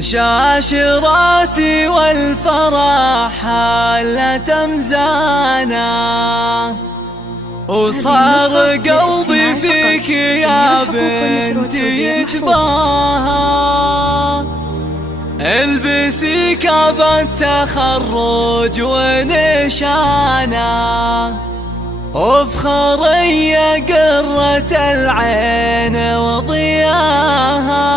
شاش راسي والفرح حالة مزانا، وصار قلبي فيك يا بنتي يتباهى. البسي كاب التخرج ونشانا، وافخري يا قرة العين وضياها،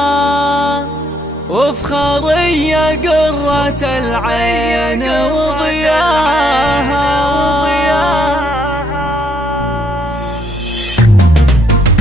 وافخري يا قرة العين وضياها.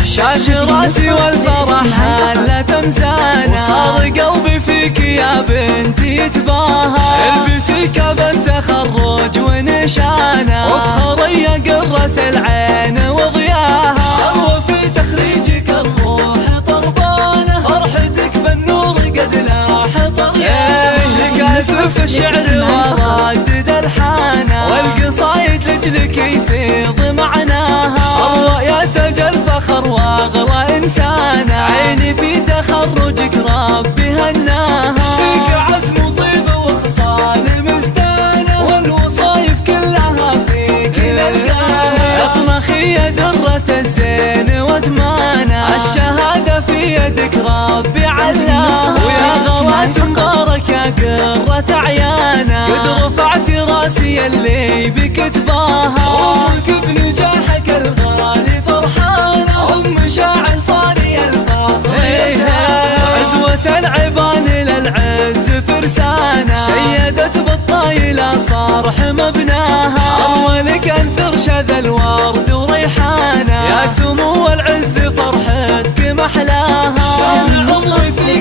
شاش راسي والفرح حالة مزانا، وصار قلبي فيك يا بنتي يتباهى. البسي كاب التخرج ونشانا، وافخري يا قرة العين وضياها. شر في تخريجك الروح طربانة، فرحتك بالنور قد لاح طريانة. لك أسف الشعر وردد الحانة، والقصايد لجلك يفيض معناها. الله يتجل فخر واغلى إنسانة، عيني في تخرجك ربي هناها. فيك عزم وطيبة وخصال مزدانة، والوصايف كلها فيك نلقاها. اطنخي يا درة الزين وثمانة، الشهادة في يدك ربي علاها. ويا غلات مبارك يا قرة عيانا، قد رفعتي راسي اللي بك تباها. أمك بنجاحك الغالي فرحانة، أم شاعر طاري الفخر عزوة العبان للعز فرسانة، شيدت بالطايلة صارح مبناها. أولك أنثر شذ الورد وريحانة، يا سمو العز فرحتك محلاها. كان عمري في